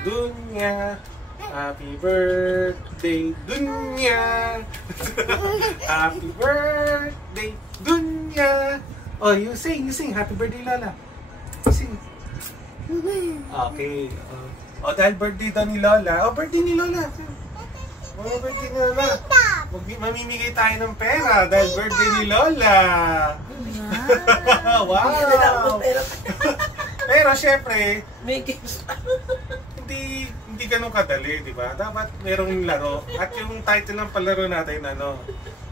Dunya. Happy birthday, Dunya. Happy birthday, Dunya. Oh, you sing. Happy birthday, Lola. Sing. Okay. Oh, dahil birthday daw ni Lola. Oh, birthday ni Lola. Oh, birthday ni Lola. Mamimigay tayo ng pera dahil birthday ni Lola. Wow. Pero syempre, hindi ganun kadali, di ba? Dapat merong laro. At yung title ng palaro natin,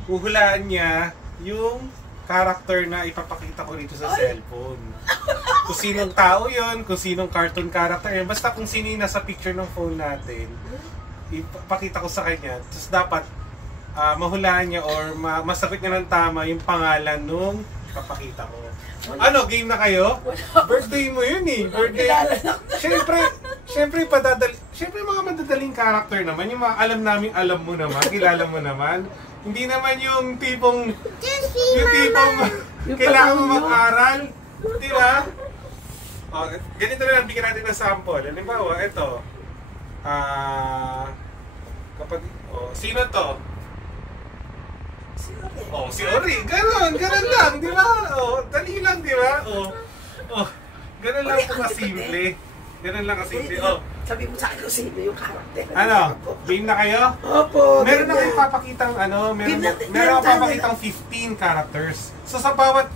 uhulaan niya yung character na ipapakita ko dito sa cellphone. Kung sinong tao yon, kung sinong cartoon character yun, basta kung sino yung nasa picture ng phone natin, ipapakita ko sa kanya. Tapos dapat mahulaan niya or masagot niya ng tama yung pangalan nung ipapakita ko. Ano, game na kayo? Birthday mo yun eh. Birthday. Siyempre mga madadaling character naman. Yung mga alam mo naman, kilala mo naman. Hindi naman yung tipong kailangan mo mag-aral. Di ba? Ganito na lang, bigyan natin ng sample. Halimbawa, ito. Sino to? Si Ori. Ganon lang, di ba? Dali lang, di ba? Ganon lang po kasimple. Ganon lang kasimple. Sabi mo sa akin kung sino yung karakter. Ano? Game na kayo? Opo. Meron na kayong papakitang meron akong papakitang 15 characters. So sa bawat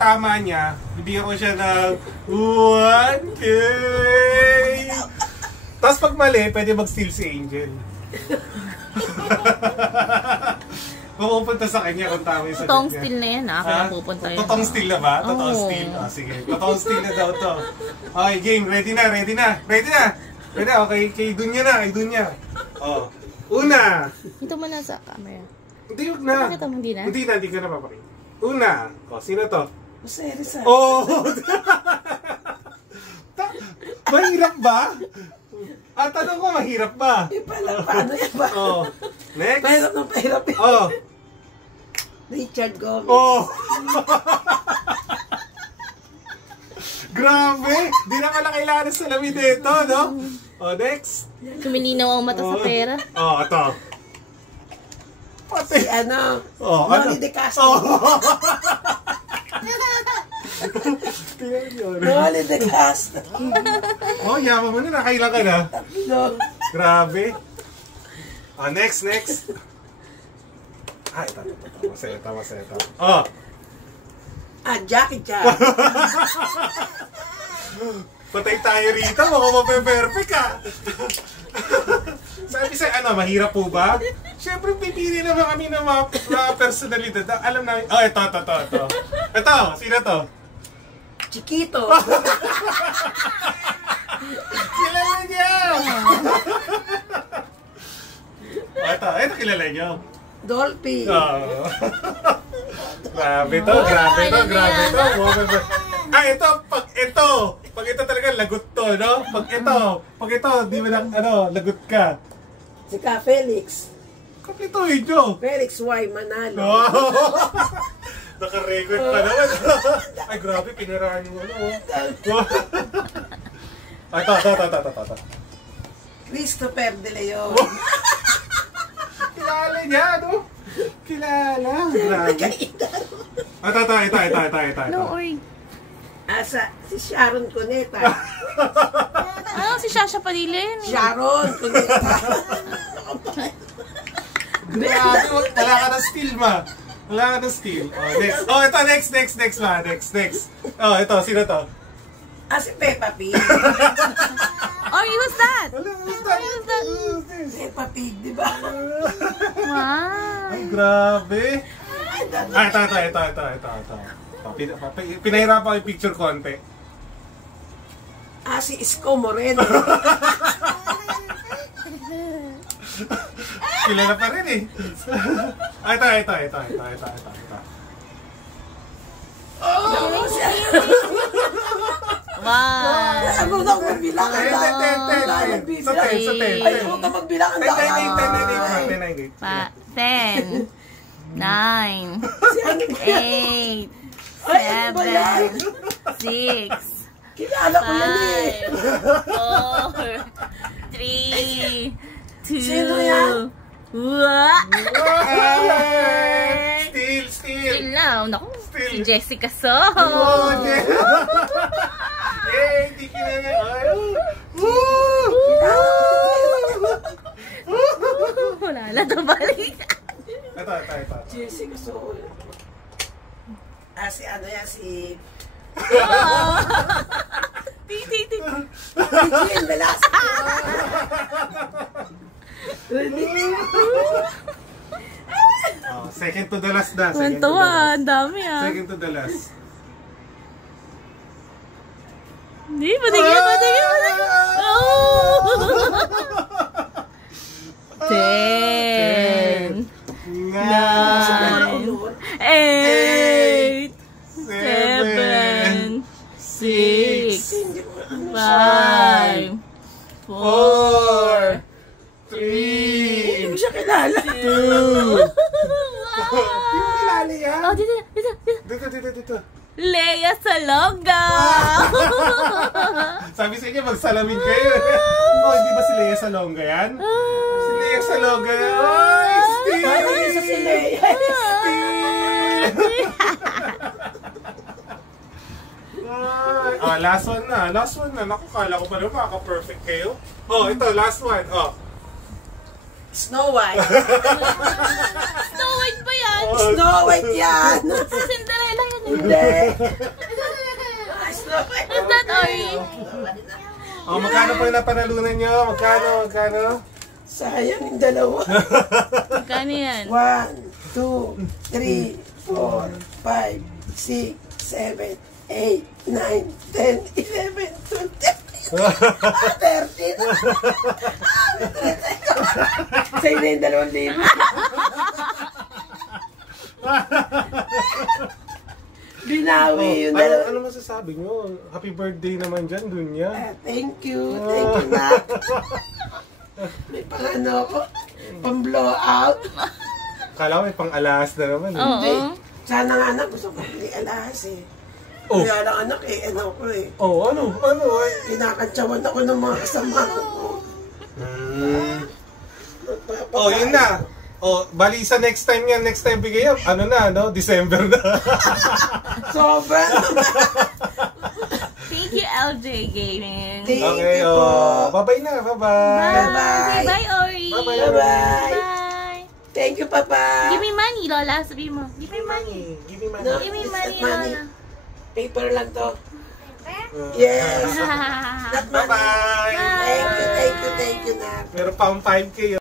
tama niya, bibigyan ko siya ng 1K. Tapos pag mali, pwede mag-steal si Angel. Pupunta sa kanya kung tama yung sagot niya. Totoong steal na yan, kaya pupunta yun. Totoong steal na ba? Totoong steal. Sige, totoong steal na daw to. Okay, game. Ready na. Okay, kay Dunya. Una. Ito mo na sa camera. Hindi, huwag na. Pakita mo, hindi na? Hindi ko na papakita. Una. Sino to? Masaya. Mahirap ba? Tanong ko, mahirap ba? Paano yan ba? Next. Pahirap yan. Richard Gomez. Grabe! Di na pala kailangan sa salamin dito, no? Next. Kumilinaw ang mata sa pera. Ito. Pati. Si Noli De Castro. Noli De Castro. Yaman mo na, nakailan ka na. Grabe. Next. Ito. Masaya. Jackie Chan. Patay tayo rito, mukhang mape-perfect ka. Sabi sa'yo, mahirap po ba? Siyempre, pipili naman kami ng mga personalidad. Alam namin, ito. Ito, sino to? Chiquito. Kilala niya! Ito kilala niyo. Dolphy. Grabe to. Pag ito talaga lagot to, no? Pag ito, di mo lang, lagot ka. Sika Felix. Kapituhin nyo. Felix Y. Manalo. Naka-record pa naman. Ay, grabe, pinarahan yung Ito. Christopher De Leon. Kilala niya, no? Kilala. Grabe. Ito. No, oy. Si Sharon Cuneta. Si Shasha Padilin. Sharon Cuneta. Grabe, wala ka na steal, ma. Wala ka na steal. Next. Next. Ito, sino to? Si Peppa Pig. Who's that? Peppa Pig, di ba? Wow. Ay, grabe. Ito. Pinahirapan ko yung picture konti. Si Isko Moreno. Kilala pa rin eh. Ito. Wow. Ano na kung magbilang? Sa 10. Ayaw mo ka magbilang. 10, 9, 8, 7, 6, Kilala ko yan eh. 5, 2. Sino yan? What? Still. Still now. Naku, Still. si Jessica So. Oh, yay! Hindi kinaya. Woo! Wala na to balik. Ito. Jessica Soul. Si ano yan, si... Ti. Jean Velasco. Oh, second to the last na. Tuwa, ang dami ah. Second to the last. Hindi, patigil. Oh! 10. 9. 8. 7. 6. 5. 4. 3. Hindi siya kilala. 2. Kilala yan? Oh, dito. Dito. Lea Salonga! Sabi sa inyo, magsalamin kayo. Oh, hindi ba si Lea Salonga yan? Si Lea Salonga yan. Oy, Steve! Ano yun sa si Lea? Oh, last one na. Naku, kala ko pa naman makaka-perfect kayo. Oh, ito, last one. Oh. Snow White. Snow White ba yan? Snow White yan. Cinderella yan. Hindi. Snow White. Is that Ori? Oh, magkano po yung napanalunan nyo? Magkano? Sayang yung dalawa. Magkano yan? 1, 2, 3, 4, 5, 6, 7, 8, 9, 10, 11, 12, 13. 13. Sa'yo na yung 2,000. Binawi yung dalawa. Ano masasabi nyo? Happy birthday naman dyan, Dunya. Thank you, Nak. May pang-ano ko, pang-blow out. Kala ko may pang-alas na naman. Eh. Oo. Hindi. Sana nga anak, gusto ko hindi alas eh. Oh. Kaya lang anak eh, ano ko eh. Oh, ano? Kinakantsawan ako ng mga kasama ko. Oh, yun na. Oh, bali sa next time bigay yan. Ano na, no? December na. Sobrang. Thank you, LJ Gaming. Thank Okay, you po. oh. Bye-bye na, bye-bye. Bye-bye. Say bye, Ori. Bye-bye. Bye-bye. Bye. Thank you, Papa. Give me money, Lola. Sabi mo. Give me money. Give me money. No, Give me it's money, not money. Lola. Paper lang to. Yes. Not money. Bye-bye. Thank you, Nak. Meron pa akong 5K.